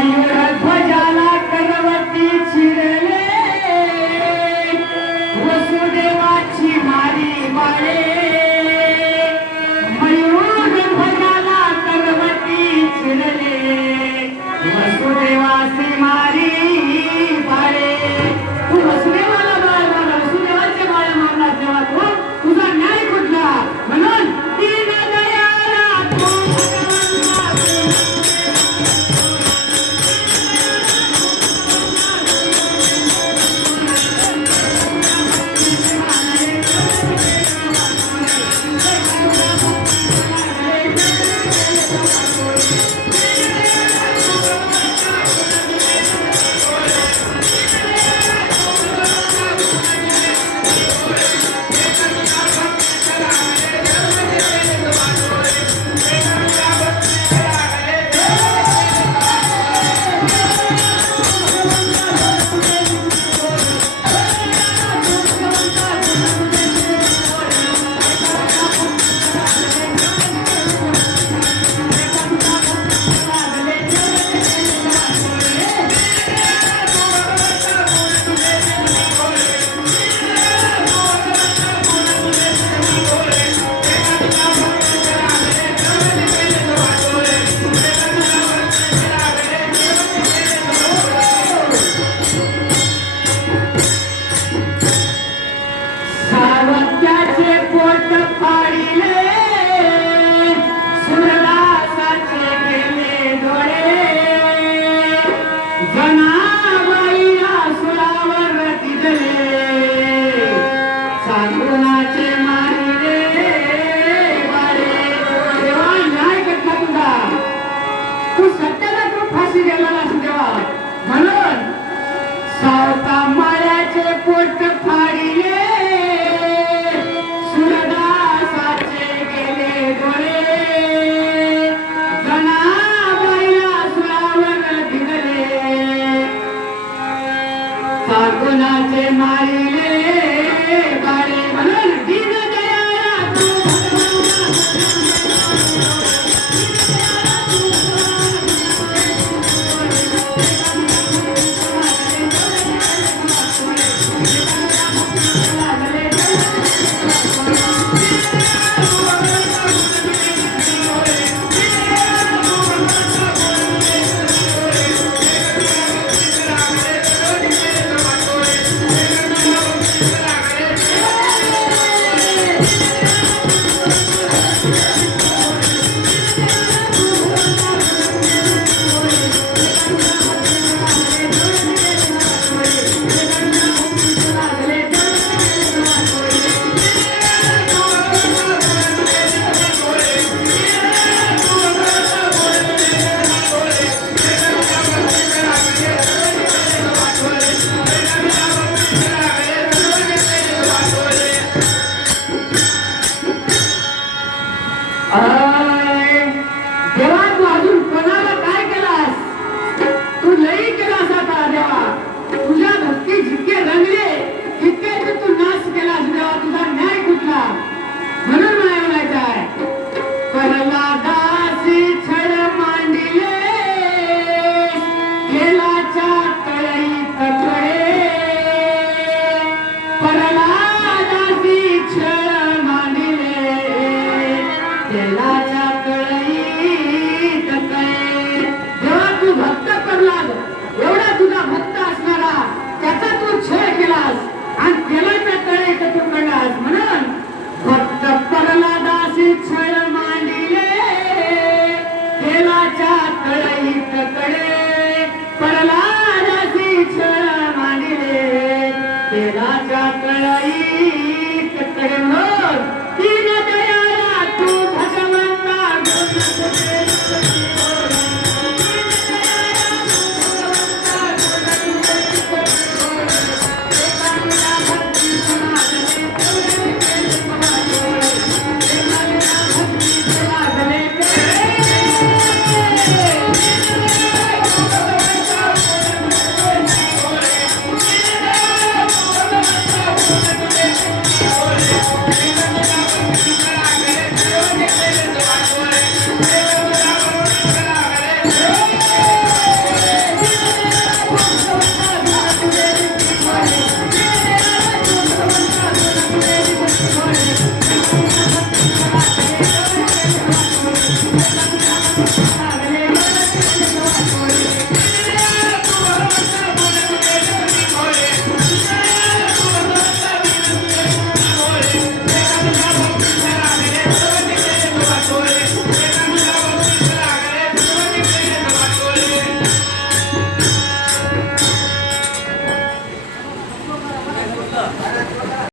मयूर ध्वजाला करवती चिरले वसुदेवाची मारी बाळे मयूर ध्वजाला करवती चिरले वसुदेवाची मारी बाळे तू वसुदेवाला बाळ मारला वसुदेवाचे बाळ मारला तेव्हा तू तुझा न्याय कुठला म्हणून दीनदयाला तू सावत्याचे पोट फाडिले सुरदासाचे गेले डोळे जनाबाईला सुरावर तिजले सांगुणाचे मारिले वारे देवा न्याय करता तुझा तू सत्याला तू फाशी गेलास देवा म्हणून सावता माळ्याचे पोट फाडिले गुणाचे मारिले बाळे म्हणून दीनदयाला तू देवा तू अजून कोणाला काय केलास तू लई केलास आता देवा तुझ्या भक्ती जितके रंगले तितके तू नाश केलास देवा तुझा न्याय कुठला म्हणून मला म्हणायचं आहे परला दासी छळ मांडिले तेलाच्या तळईत कळे परला दासी छळ मांडिले तेलाच्या भक्त प्रल्हाद एवढा तुझा भक्त असणारा त्याचा तू छळ केलास आणि तेलाच्या तळे तू पडलास म्हणून भक्त प्रल्हादासी छळ मांडिले तेलाच्या तळईत कडे प्रल्हादासी छळ मांडिले तेलाच्या तळईत कडे म्हणून